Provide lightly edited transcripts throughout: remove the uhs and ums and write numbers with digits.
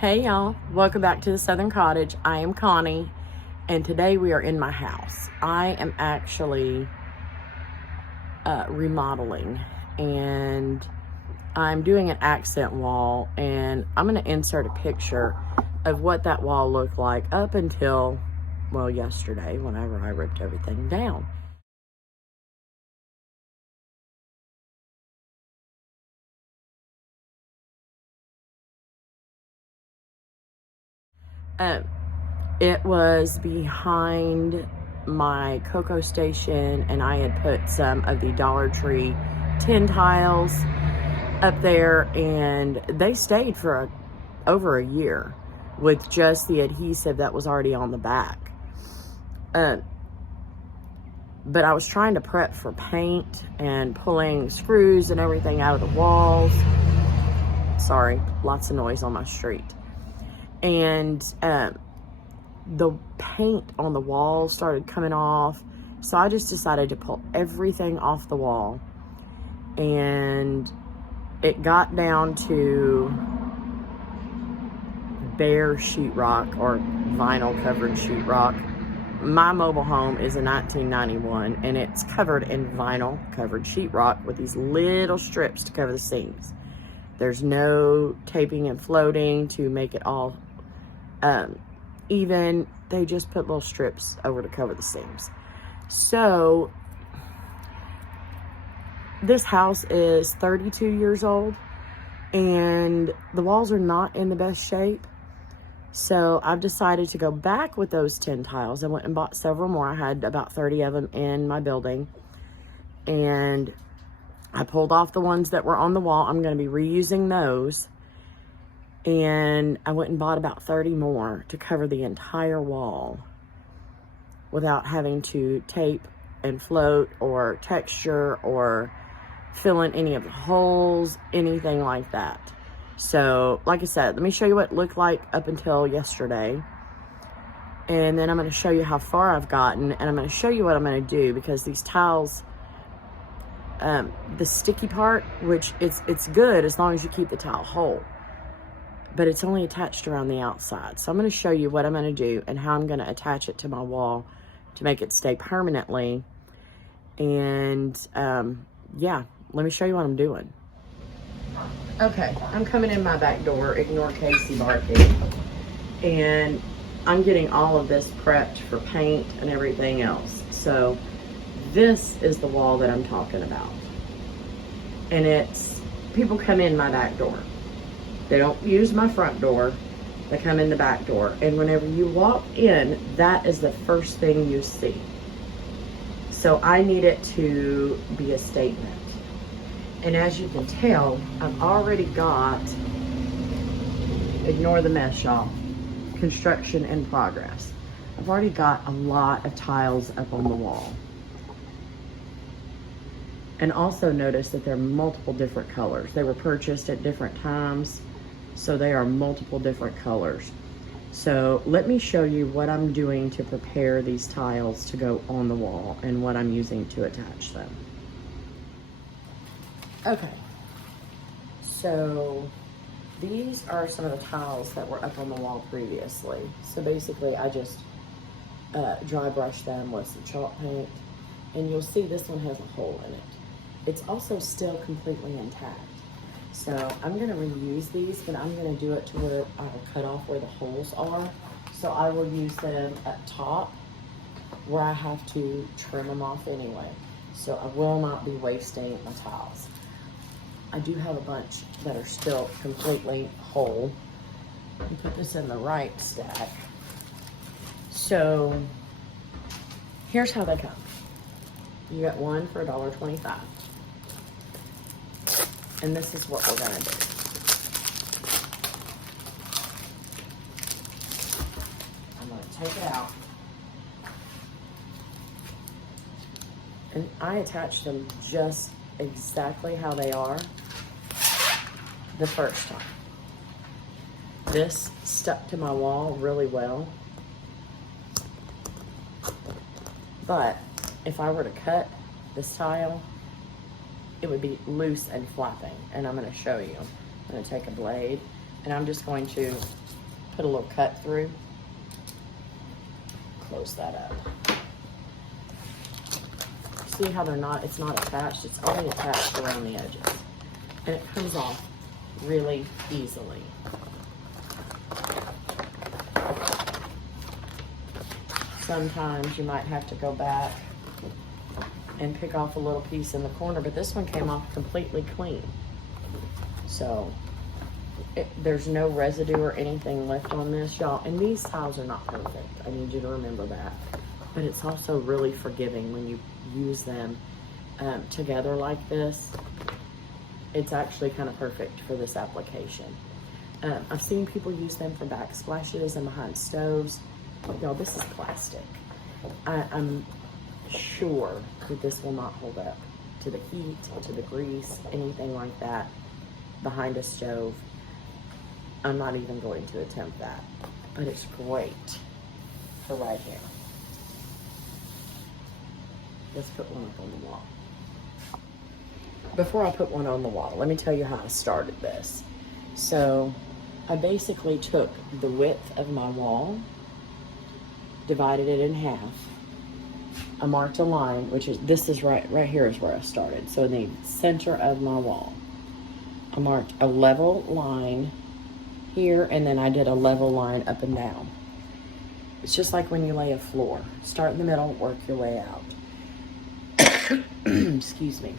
Hey y'all, welcome back to the Southern Cottage. I am Connie, and today we are in my house. I am actually remodeling, and I'm doing an accent wall, and I'm going to insert a picture of what that wall looked like up until, well, yesterday, whenever I ripped everything down. It was behind my cocoa station, and I had put some of the Dollar Tree tin tiles up there, and they stayed for over a year with just the adhesive that was already on the back. But I was trying to prep for paint and pulling screws and everything out of the walls. Sorry, lots of noise on my street. And the paint on the wall started coming off, so I just decided to pull everything off the wall, and it got down to bare sheetrock or vinyl covered sheetrock. My mobile home is a 1991, and it's covered in vinyl covered sheetrock with these little strips to cover the seams. There's no taping and floating to make it all even. They just put little strips over to cover the seams. So this house is 32 years old, and the walls are not in the best shape. So I've decided to go back with those tin tiles. I went and bought several more. I had about 30 of them in my building, and I pulled off the ones that were on the wall. I'm going to be reusing those. And I went and bought about 30 more to cover the entire wall without having to tape and float or texture or fill in any of the holes, anything like that. So, like I said, let me show you what it looked like up until yesterday. And then I'm going to show you how far I've gotten, and I'm going to show you what I'm going to do, because these tiles, the sticky part, which it's good as long as you keep the tile whole, but it's only attached around the outside. So I'm going to show you what I'm going to do and how I'm going to attach it to my wall to make it stay permanently. And yeah, let me show you what I'm doing. Okay, I'm coming in my back door. Ignore Casey barking. And I'm getting all of this prepped for paint and everything else. So this is the wall that I'm talking about. And it's, people come in my back door. They don't use my front door. They come in the back door. And whenever you walk in, that is the first thing you see. So I need it to be a statement. And as you can tell, I've already got, ignore the mess, y'all, construction in progress. I've already got a lot of tiles up on the wall. And also notice that they're multiple different colors. They were purchased at different times, so they are multiple different colors. So let me show you what I'm doing to prepare these tiles to go on the wall and what I'm using to attach them. Okay, so these are some of the tiles that were up on the wall previously. So basically I just dry brushed them with some chalk paint, and you'll see this one has a hole in it. It's also still completely intact. So I'm going to reuse these, but I'm going to do it to where I will cut off where the holes are. So I will use them up top where I have to trim them off anyway. So I will not be wasting my tiles. I do have a bunch that are still completely whole. Let me put this in the right stack. So here's how they come. You get one for $1.25. And this is what we're gonna do. I'm gonna take it out. And I attach them just exactly how they are the first time. This stuck to my wall really well. But if I were to cut this tile, it would be loose and flapping, and I'm going to show you. I'm going to take a blade, and I'm just going to put a little cut through. Close that up. See how it's not attached? It's only attached around the edges. And it comes off really easily. Sometimes you might have to go back and pick off a little piece in the corner, but this one came off completely clean. So there's no residue or anything left on this, y'all. And these tiles are not perfect. I need you to remember that. But it's also really forgiving when you use them together like this. It's actually kind of perfect for this application. I've seen people use them for backsplashes and behind stoves. Y'all, this is plastic. I'm sure that this will not hold up to the heat, to the grease, anything like that behind a stove. I'm not even going to attempt that, but it's great for right here. Let's put one up on the wall. Before I put one on the wall, let me tell you how I started this. So I basically took the width of my wall, divided it in half. I marked a line, this is right here is where I started. So in the center of my wall, I marked a level line here, and then I did a level line up and down. It's just like when you lay a floor. Start in the middle, work your way out. Excuse me.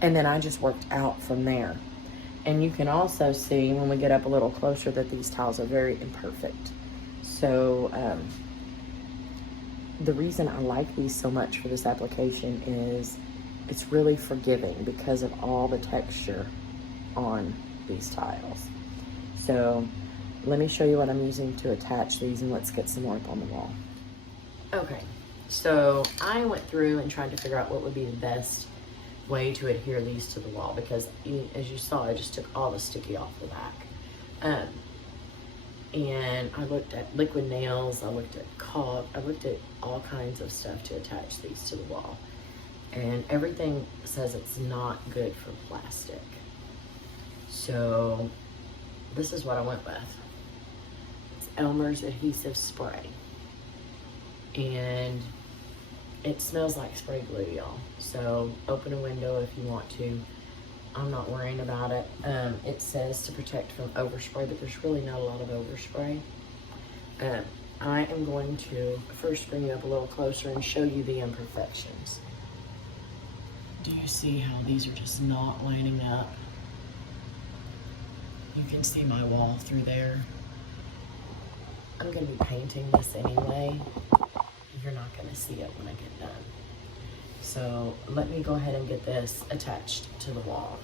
And then I just worked out from there. And you can also see when we get up a little closer that these tiles are very imperfect. So the reason I like these so much for this application is it's really forgiving because of all the texture on these tiles. So let me show you what I'm using to attach these, and let's get some more up on the wall. Okay, so I went through and tried to figure out what would be the best way to adhere these to the wall, because as you saw, I just took all the sticky off the back. And I looked at liquid nails, I looked at caulk, I looked at all kinds of stuff to attach these to the wall. And everything says it's not good for plastic. So this is what I went with. It's Elmer's adhesive spray. And it smells like spray glue, y'all. So open a window if you want to. I'm not worrying about it. It says to protect from overspray, but there's really not a lot of overspray. I am going to first bring you up a little closer and show you the imperfections. Do you see how these are just not lining up? You can see my wall through there. I'm gonna be painting this anyway. You're not gonna see it when I get done. So let me go ahead and get this attached to the wall.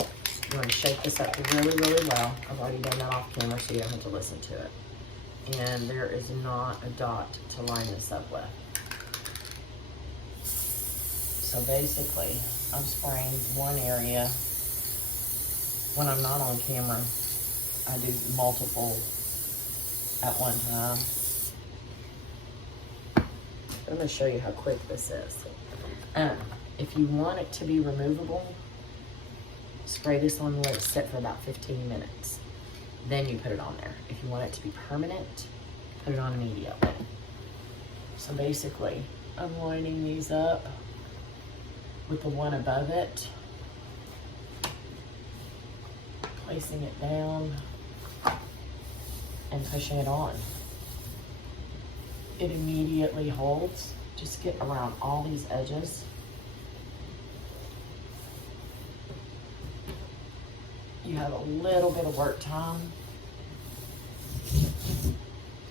I'm going to shake this up really, really well. I've already done that off camera so you don't have to listen to it. And there is not a dot to line this up with. So basically, I'm spraying one area. When I'm not on camera, I do multiple at one time. I'm going to show you how quick this is. If you want it to be removable, spray this on and let it sit for about 15 minutes. Then you put it on there. If you want it to be permanent, put it on immediately. So basically, I'm lining these up with the one above it, placing it down, and pushing it on. It immediately holds. Just get around all these edges. You have a little bit of work time.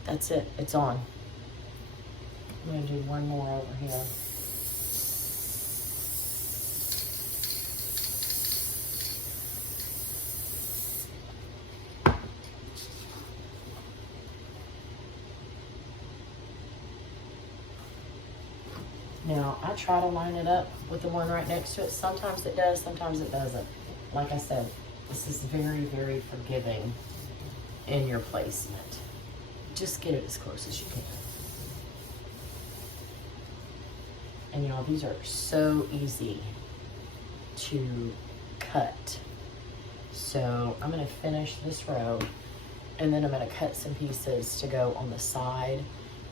That's it, it's on. I'm gonna do one more over here. Now, I try to line it up with the one right next to it. Sometimes it does, sometimes it doesn't. Like I said, this is very, very forgiving in your placement. Just get it as close as you can. And you know, these are so easy to cut. So I'm gonna finish this row And then I'm gonna cut some pieces to go on the side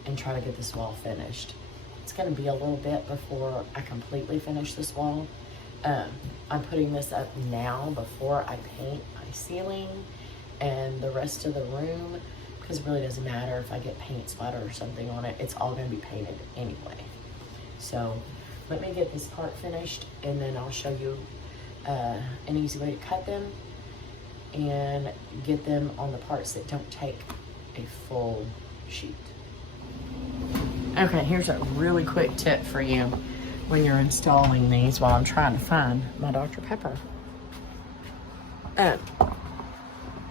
and try to get this wall finished. It's gonna be a little bit before I completely finish this wall. I'm putting this up now before I paint my ceiling and the rest of the room, because it really doesn't matter if I get paint splatter or something on it. It's all gonna be painted anyway. So let me get this part finished, and then I'll show you an easy way to cut them and get them on the parts that don't take a full sheet. Okay, here's a really quick tip for you when you're installing these while I'm trying to find my Dr. Pepper.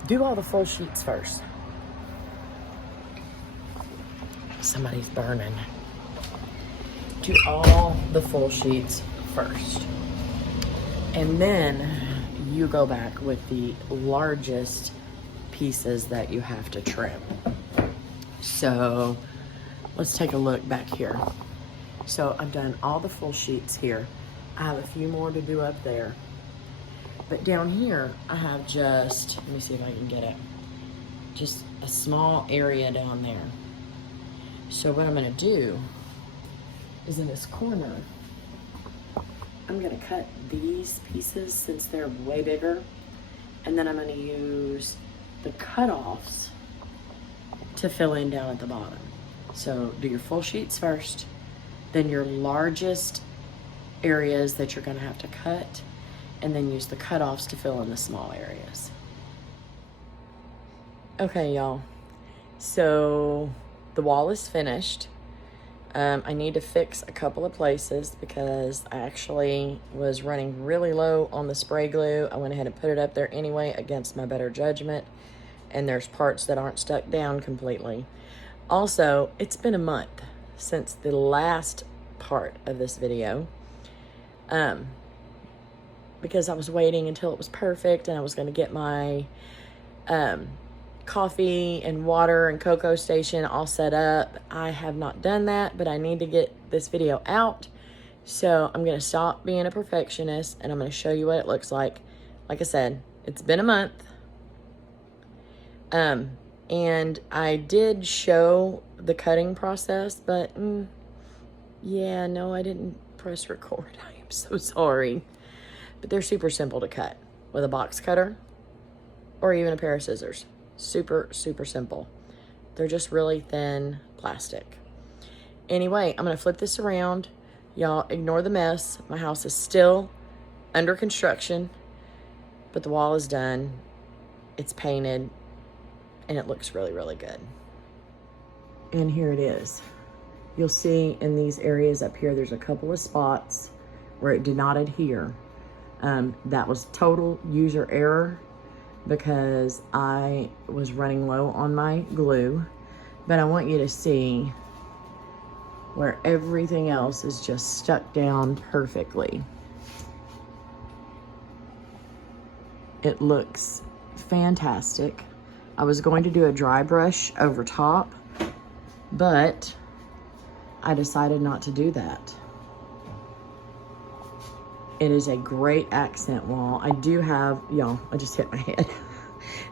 Do all the full sheets first. Somebody's burning. Do all the full sheets first. And then you go back with the largest pieces that you have to trim. So let's take a look back here. So I've done all the full sheets here. I have a few more to do up there. But down here, I have just, let me see if I can get it, just a small area down there. So what I'm gonna do is in this corner, I'm gonna cut these pieces since they're way bigger, and then I'm gonna use the cutoffs to fill in down at the bottom. So do your full sheets first, then your largest areas that you're gonna have to cut, and then use the cutoffs to fill in the small areas. Okay, y'all, so the wall is finished. I need to fix a couple of places because I actually was running really low on the spray glue. I went ahead and put it up there anyway against my better judgment, and there's parts that aren't stuck down completely. Also, it's been a month since the last part of this video, because I was waiting until it was perfect and I was going to get my coffee and water and cocoa station all set up. I have not done that, but I need to get this video out. So I'm going to stop being a perfectionist and I'm going to show you what it looks like. Like I said, it's been a month. And I did show the cutting process, but yeah, no, I didn't press record. I am so sorry. But they're super simple to cut with a box cutter or even a pair of scissors. Super, super simple. They're just really thin plastic. Anyway, I'm gonna flip this around. Y'all ignore the mess. My house is still under construction, but the wall is done. It's painted, and it looks really, really good. And here it is. You'll see in these areas up here, there's a couple of spots where it did not adhere. That was total user error because I was running low on my glue, but I want you to see where everything else is just stuck down perfectly. It looks fantastic. I was going to do a dry brush over top, but I decided not to do that. It is a great accent wall. I do have, y'all, I just hit my head.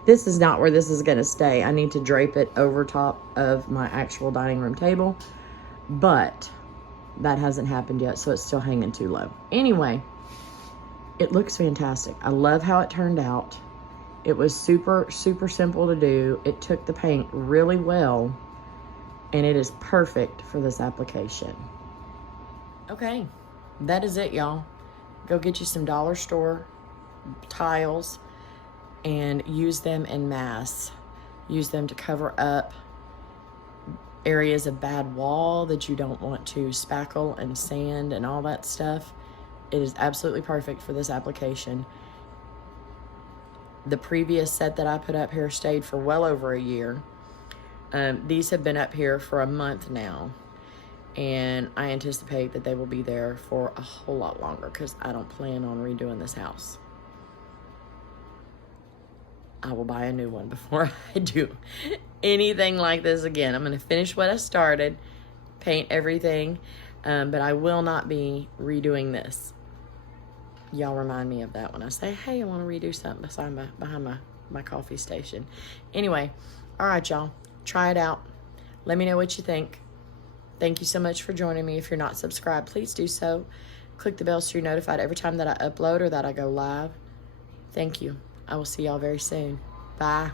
This is not where this is gonna stay. I need to drape it over top of my actual dining room table, but that hasn't happened yet, so it's still hanging too low. Anyway, it looks fantastic. I love how it turned out. It was super, super simple to do. It took the paint really well, and it is perfect for this application. Okay, that is it, y'all. Go get you some dollar store tiles and use them en masse. Use them to cover up areas of bad wall that you don't want to spackle and sand and all that stuff. It is absolutely perfect for this application. The previous set that I put up here stayed for well over a year. These have been up here for a month now, and I anticipate that they will be there for a whole lot longer because I don't plan on redoing this house. I will buy a new one before I do anything like this again. I'm going to finish what I started, paint everything, but I will not be redoing this. Y'all remind me of that when I say, hey, I want to redo something behind my my coffee station. Anyway, all right, y'all. Try it out. Let me know what you think. Thank you so much for joining me. If you're not subscribed, please do so. Click the bell so you're notified every time that I upload or that I go live. Thank you. I will see y'all very soon. Bye.